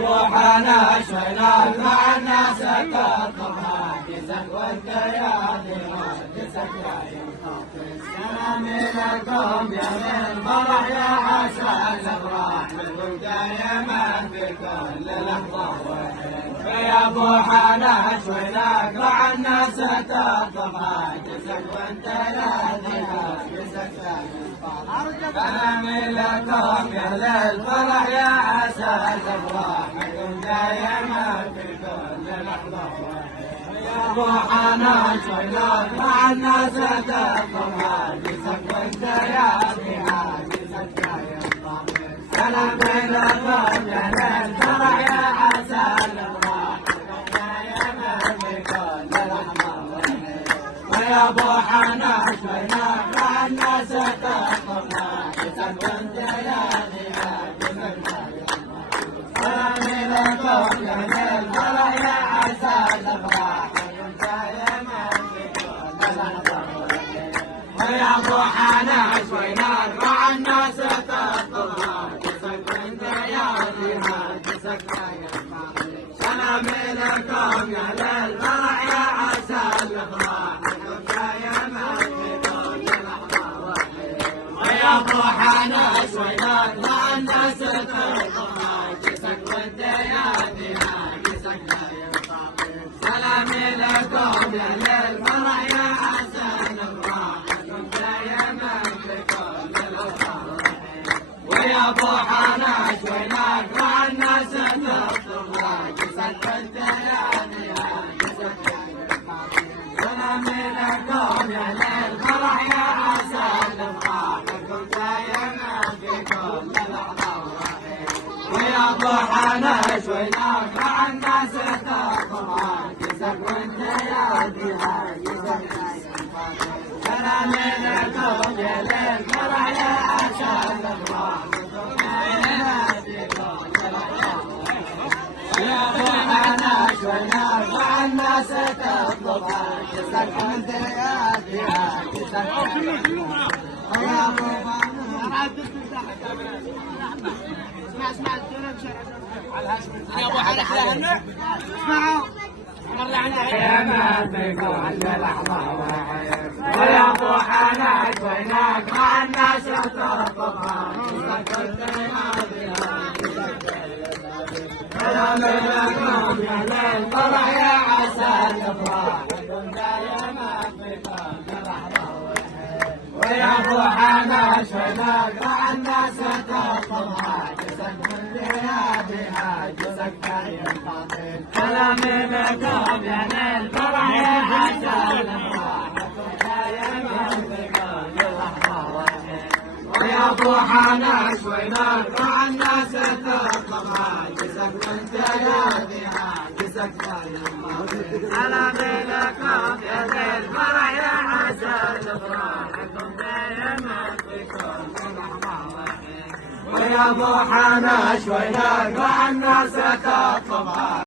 روحنا شوينا مع الناس تطلع جزك وانت يا دماء جزك يا سلام لكم يا من فرح يا عسى الافراح لكم دائما في كل لحظه يا بوحنا شويناك مع الناس تطلع جزك وانت يا دماء جزك يا سلام لكم يا للفرح يا عسى الافراح لكم دائما في كل لحظه يا بوحنا شويناك مع الناس تطلع جزك وانت يا بها جزك يا سلام لكم يا للفرح يا عسى الافراح لكم دائما في كل لحظه يا بوحنا شويناك مع الناس تطلع جزك وانت يا بها جزك سلام لكم يا للفرح يا عسى الافراح لكم دائما في كل لحظه يا بوحنا شويناك مع الناس تطلع جزك وانت يا بها جزك سلام لكم يا للفرح يا عسى الافراح لكم دائما في كل لحظه يا بوحنا شويناك مع الناس تطلع جزك وانت يا بها جزك سلام لكم يا للفرح يا عسى الافراح لكم دائما في كل لحظه ويا بوحنا شويناك مع الناس تطلع جزك وانت يا بها جزك سلام لكم يا للفرح يا عسى الافراح لكم دائما في كل لحظه ويا بوحنا شويناك مع الناس تطلع جزك وانت يا بها جزك سلام لكم يا للفرح يا عسى الافراح لكم دائما في كل لحظه يا بوحنا شويناك مع الناس تطلع جزك وانت يا بها جزك يا بوحنا اسمع يا ابو حنك اسمعوا يا ما في كل لحظة ويا بوحنا شويناك مع الناس تطلع جزك وانت يا بها سلام لكم يا للفرح يا عسى الافراح لكم دائما في كل لحظة ويا بوحنا شويناك مع الناس تطلع جزك وانت يا بها جزك سلام لكم يا للفرح يا عسى الافراح لكم دائما في كل لحظة ويا بوحنا شويناك مع الناس تطلع جزك وانت يا بها جزك سلام لكم يا للفرح يا عسى الافراح لكم دائما في كل لحظة ويا بوحنا شويناك مع الناس تطلع